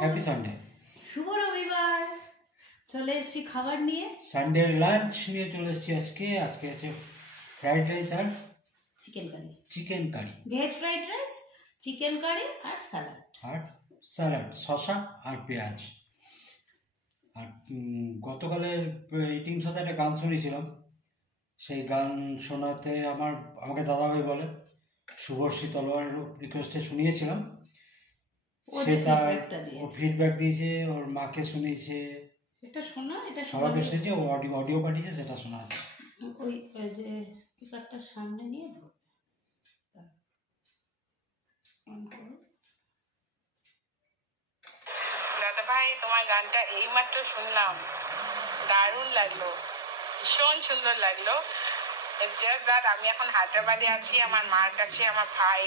Happy Sunday. শুভ রবিবার। চলে এসেছি খাবার নিয়ে, সানডে লাঞ্চ নিয়ে চলে এসেছি আজকে আছে ফ্রাইড রাইস আর chicken curry, veg fried rice, chicken curry আর স্যালাড, শসা আর পেঁয়াজ। আর গতকালের ইটিং সাথে একটা গান শুনেছিলাম, সেই গান শোনাতে আমাকে দাদাভাই বলে শুভশ্রী তলোয়ার রিকোয়েস্টে শুনিয়েছিলাম, সেটা ও ফিডব্যাক দিয়েছে, ওর মাকে শুনিয়েছে, এটা শোনা, এটা সবাইকে শুনেছে, ও অডিও পাঠিয়েছে, সেটা শোনা আছে। ওই যে স্পিকারটার সামনে নিয়ে দাদা ভাই, তোমার গানটা এইমাত্র শুনলাম, দারুণ লাগলো, ভীষণ সুন্দর লাগলো। ইটস জাস্ট দ্যাট আমি এখন হায়দ্রাবাদে আছি, আমার মার কাছে, আমার ভাই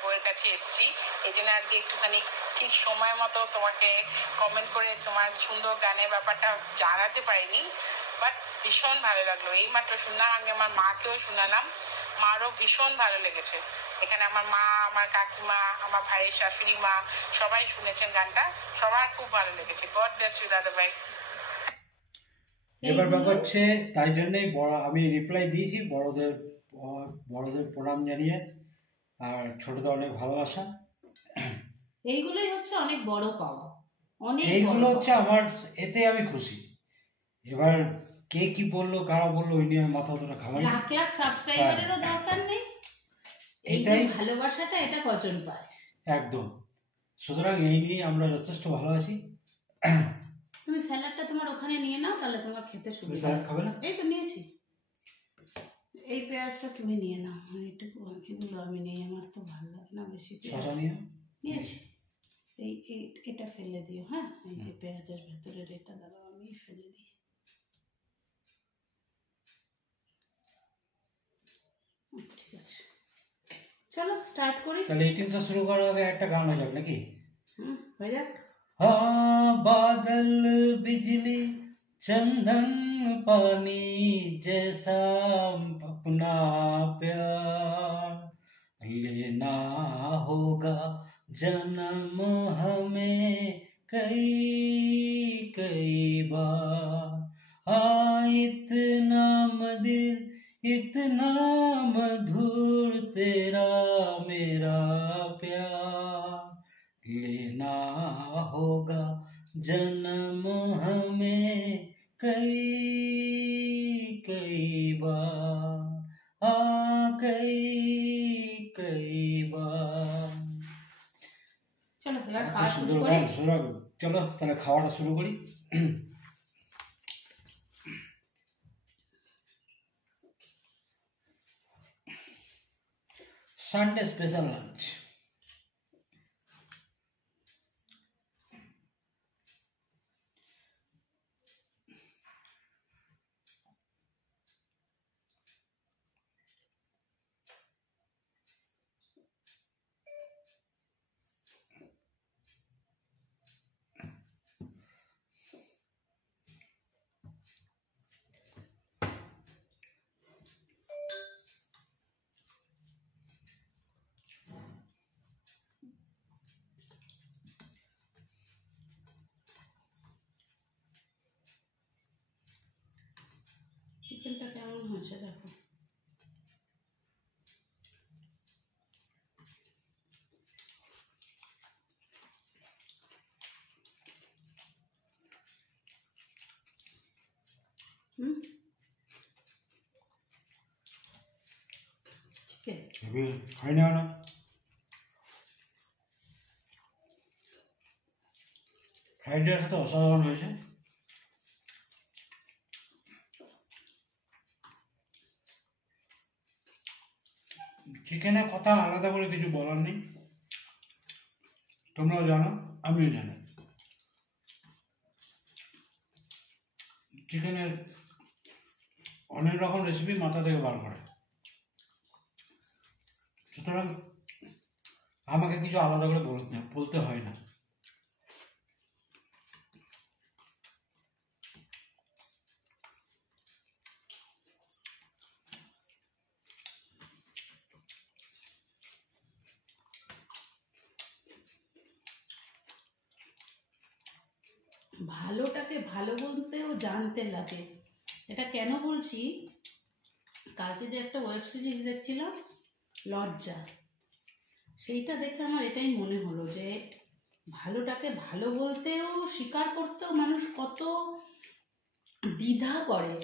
বউয়ের কাছে এসেছি, এই জন্য আজকে একটুখানি ঠিক সময় মতো তোমাকে কমেন্ট করে তোমার সুন্দর গানের ব্যাপারটা জানাতে পারিনি, বাট ভীষণ ভালো লাগলো। এইমাত্র শুনলাম, আমি আমার মাকেও শোনালাম, মারও ভীষণ ভালো লেগেছে। এখানে আমার মা, আমার কাকিমা, আমার ভাইয়ের শাশুড়ি মা সবাই শুনেছেন গানটা, সবার খুব ভালো লেগেছে। গড ব্লেস ইউ দাদা ভাই। এবার ব্যাপার হচ্ছে, তাই জন্যই আমি রিপ্লাই দিয়েছি, বড়দের প্রণাম জানিয়ে আর ছোটদের অনেক ভালোবাসা। এইগুলোই হচ্ছে অনেক বড় পাওয়া, এইগুলো হচ্ছে আমার, এতে আমি খুশি। এবার কে কি বললো, কারা বললো, ওই নিয়ে মাথা অতটা খামাই। লাখ সাবস্ক্রাইবারেরও দরকার নেই, এইটাই ভালোবাসাটা, এটা কজন পায় একদম। সুতরাং এই নিয়ে আমরা যথেষ্ট ভালো আছি। তুমি স্যালাডটা তোমার ওখানে নিয়ে নাও, তাহলে তোমার খেতে সুবিধা। স্যালাড খাবে না? এই তো নিয়েছি, এই পেঁয়াজটা তুমি নিয়ে নাও, এইটুকু, এগুলো আমি নেই, আমার তো ভালো লাগে না বেশি। শসা নিয়েছি, এটা ফেলে দিও। হ্যাঁ, এই যে পেঁয়াজের ভেতরের এটা দাঁড়াও, আমি ফেলে দিই। ঠিক আছে, চলো স্টার্ট করি। তাহলে ইটিংটা শুরু করার আগে একটা গান হয়ে যাবে নাকি? হয়ে যাক। हाँ बादल बिजली चंदन पानी जैसा अपना प्यार लेना होगा जन्म हमें कई कई बार। हाँ इतना मदिर, इतना मधुर तेरा मेरा प्यार लेना होगा जन्म हमें कई कई बार, कई कई बार। চলো এবার খাওয়া শুরু করি। চলো তাহলে খাওয়াটা শুরু করি। Sunday special lunch. চিকেনটা কেমন হয়েছে দেখো। চিকেন খাই না না, ফ্রাইড রাইস তো অসাধারণ হয়েছে। চিকেনের কথা আলাদা করে কিছু বলার নেই, তোমরাও জানো, আমিও জানি। চিকেনের অনেক রকম রেসিপি মাথা থেকে বার করে, সুতরাং আমাকে কিছু আলাদা করে বলতে হয় না। ভালোটাকে ভালো বলতেও জানতে লাগে। এটা কেন বলছি, কালকে যে একটা ওয়েব সিরিজ দেখছিলাম লজ্জা, সেইটা দেখে আমার এটাই মনে হলো যে ভালোটাকে ভালো বলতেও স্বীকার করতেও মানুষ কত দ্বিধা করে,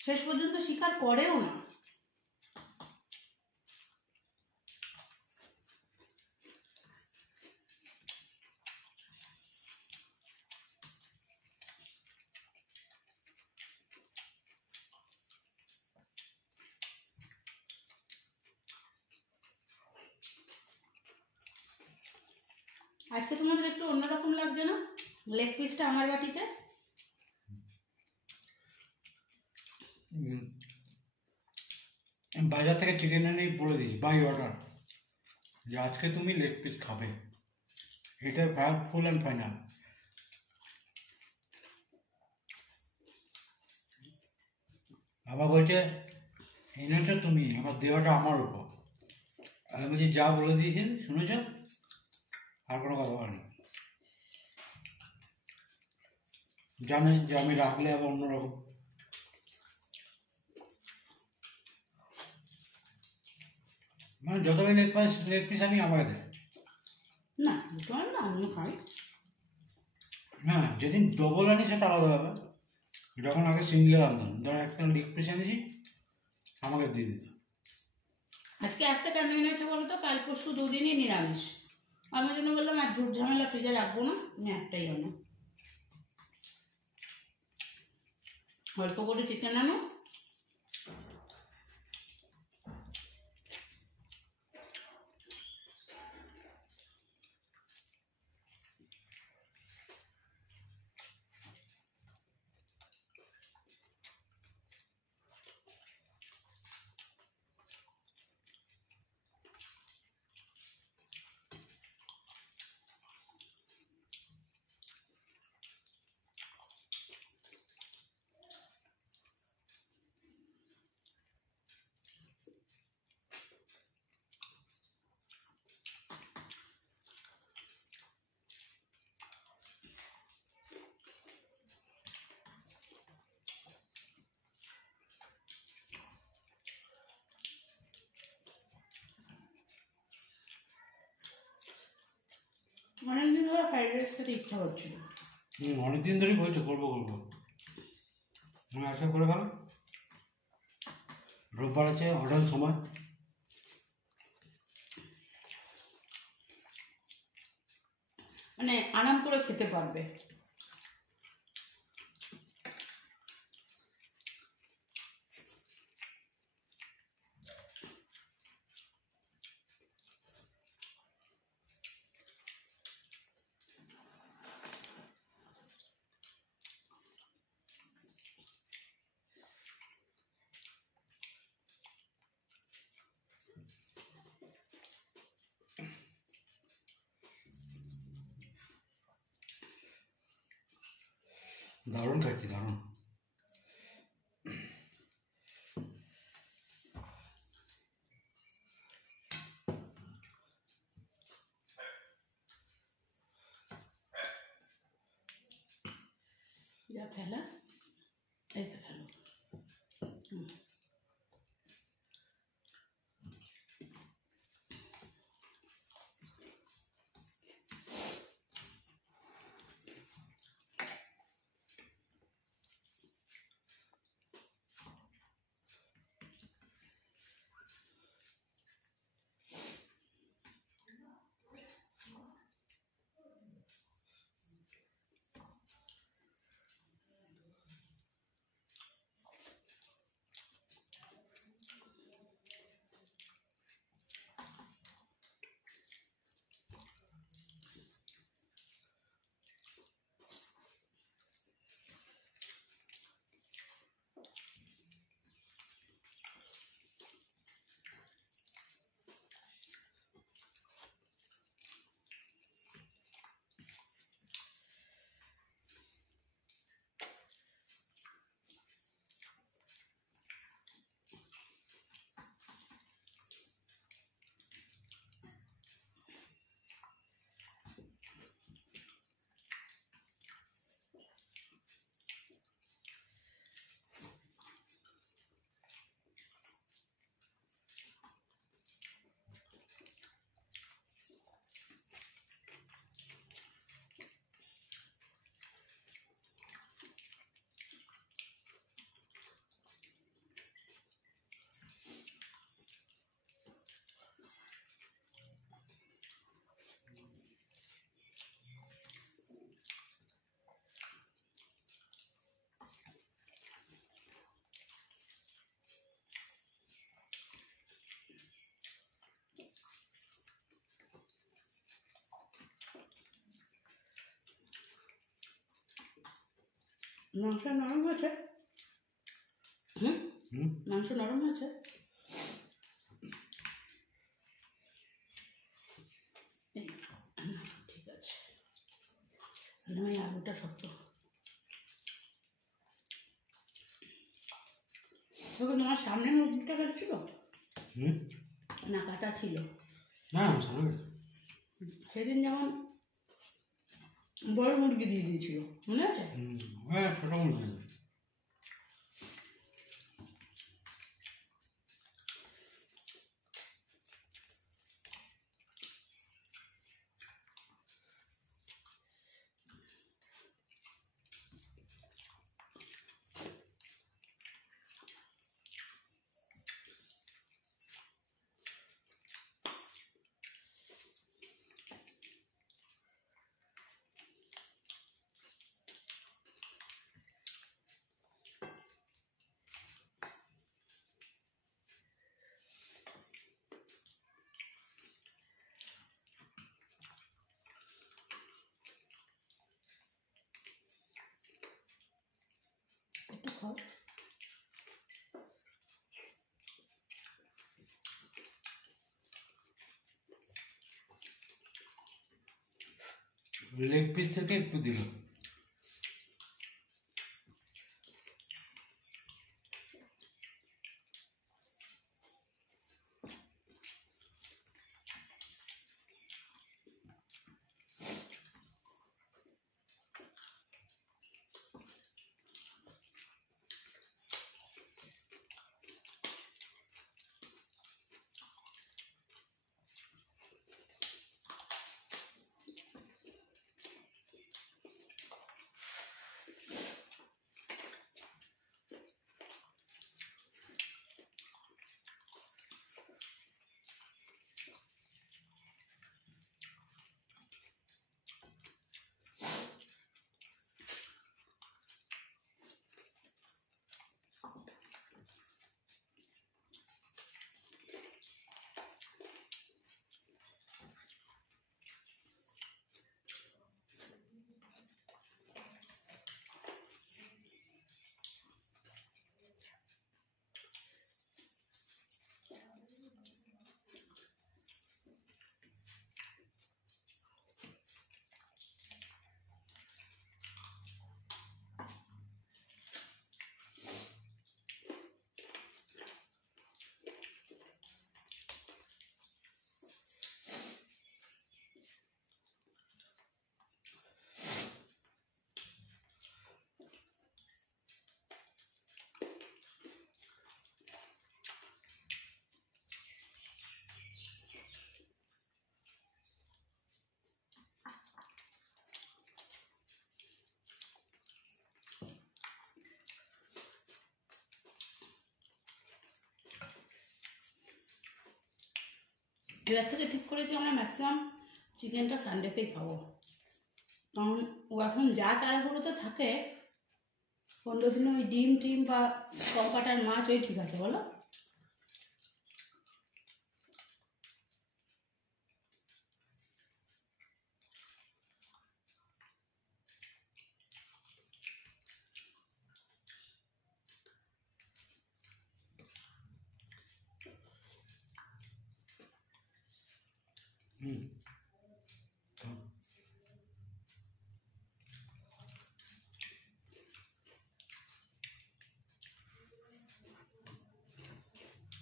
শেষ পর্যন্ত স্বীকার করেও না। আজকে তোমাদের একটু অন্যরকম লাগছে না লেগ পিসটা আমার বাটিতে? বাজার থেকে চিকেন এনেই বলে দিয়েছি বাই অর্ডার যে আজকে তুমি লেগ পিস খাবে, এটা ফুল অ্যান্ড ফাইনাল। আবার বলছে এনেছো তুমি, আমার দেওয়াটা আমার উপর। আমি বলছি যা বলে দিয়েছি শুনেছ, আর কোনো কথা বলেনি। জানে যে আমি রাখলে আবার অন্যরকম। মানে যতই লেগ পিস আনি আমাকে দেয় না, তোমার না, আমিও খাই। হ্যাঁ, যেদিন ডবল আনি সেটা আলাদা ব্যাপার। যখন আগে সিঙ্গেল আনতাম, ধরো একটা লেগ পিস এনেছি আমাকে দিয়ে দিত। আজকে একটা কেন এনেছে বলো তো? কাল পরশু দুদিনই নিরামিষ, আমি জন্য বললাম আর ঝুট ঝামেলা ফ্রিজে রাখবো না, আমি একটাই আনো, অল্প করে চিকেন আনো। অনেকদিন ধরে ফ্রাইড রাইস খেতে ইচ্ছা হচ্ছিল। অনেকদিন ধরেই বলছো করবো করবো, আমি আজকে করে গেলাম। রোববার আছে অর্ডার সময়। মানে আরাম করে খেতে পারবে। দারুণ খাচ্ছি, দারুণ। যা ফেলা, এই তো ফেলো। মাংস নরম হয়েছে। হুম, মাংস নরম হয়েছে। ঠিক আছে, আমি আলুটা শক্ত। তবে তোমার সামনে মুরগিটা কাটছিল না কাটা ছিল? না সামনে সেদিন যেমন বড় মুরগি দিয়ে দিয়েছিল, মনে আছে? হ্যাঁ, ছোটো মুরগি। একটু খাও। লেগ পিস থেকে একটু দিল। এবার থেকে ঠিক করেছি আমরা ম্যাক্সিমাম চিকেনটা সানডেতেই খাবো, কারণ ও এখন যা তাড়াহুড়োতে থাকে 15 দিনে ওই ডিম টিম বা কঙ্কাটার মাছ ওই ঠিক আছে বলো।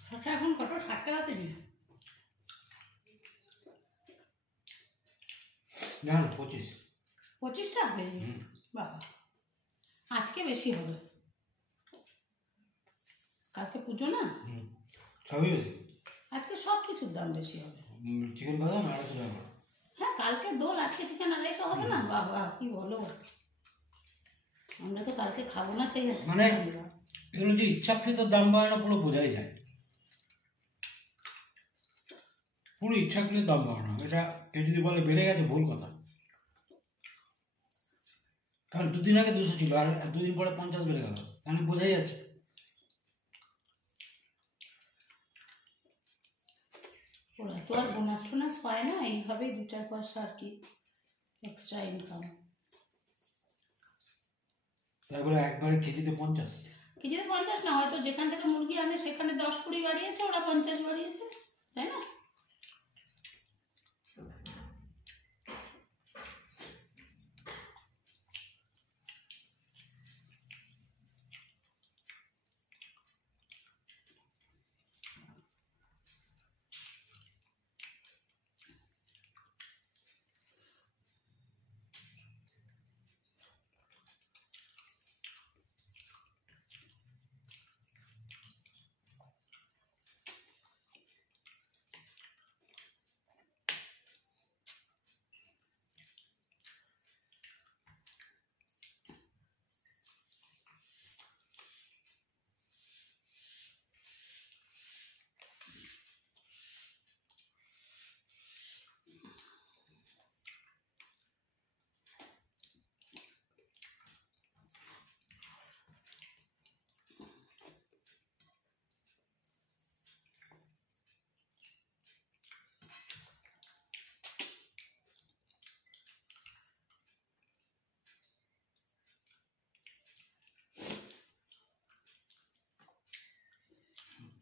শসা এখন কত, 60 টাকা কেজি? না 25। 25 টাকা কেজি? বাবা, আজকে বেশি হবে, কালকে পুজো না, সবই বেশি। আজকে সব কিছুর দাম বেশি হবে। চিকেন কত? 250 টাকা। হ্যাঁ, কালকে দোল, আজকে চিকেন 250 হবে না? বাবা কি বলো, আমরা তো কালকে খাবো না, তাই আছে মানে এগুলো যে ইচ্ছাকৃত দাম বাড়ানো পুরো বোঝাই যায়, পুরো ইচ্ছাকৃত দাম বাড়ানো। এটা কেউ যদি বলে বেড়ে গেছে, ভুল কথা। কারণ 2 দিন আগে 200 ছিল, আর 2 দিন পরে 50 বেড়ে গেল, তাহলে বোঝাই যাচ্ছে। ওরা তো আর বোনাস টোনাস পায় না, এইভাবেই 2-4 পয়সা আর কি এক্সট্রা ইনকাম। তাই বলে একবারে কেজিতে 50? কেজিতে 50 না, হয়তো যেখান থেকে মুরগি আনে সেখানে 10-20 বাড়িয়েছে, ওরা 50 বাড়িয়েছে, তাই না?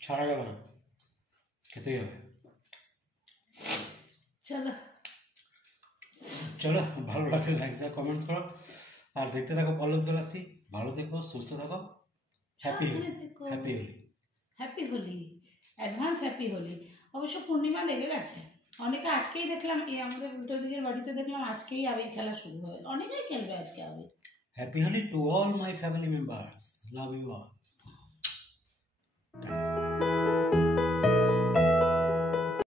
ছাড়া যাবে না, খেতেই হবে। চলো চলো, ভালো লাগলে লাইক দেওয়া, কমেন্টস করো, আর দেখতে থাকো পলস গ্যালাক্সি। ভালো থেকো, সুস্থ থাকো, happy Holi, happy Holi. Happy Holi, advance happy Holi. অবশ্য পূর্ণিমা লেগে গেছে, অনেকে আজকেই দেখলাম, এই আমাদের উল্টো দিকের বাড়িতে দেখলাম আজকেই আবির খেলা শুরু হয়, অনেকেই খেলবে আজকে আবির। Happy Holi to all my family members, love you all.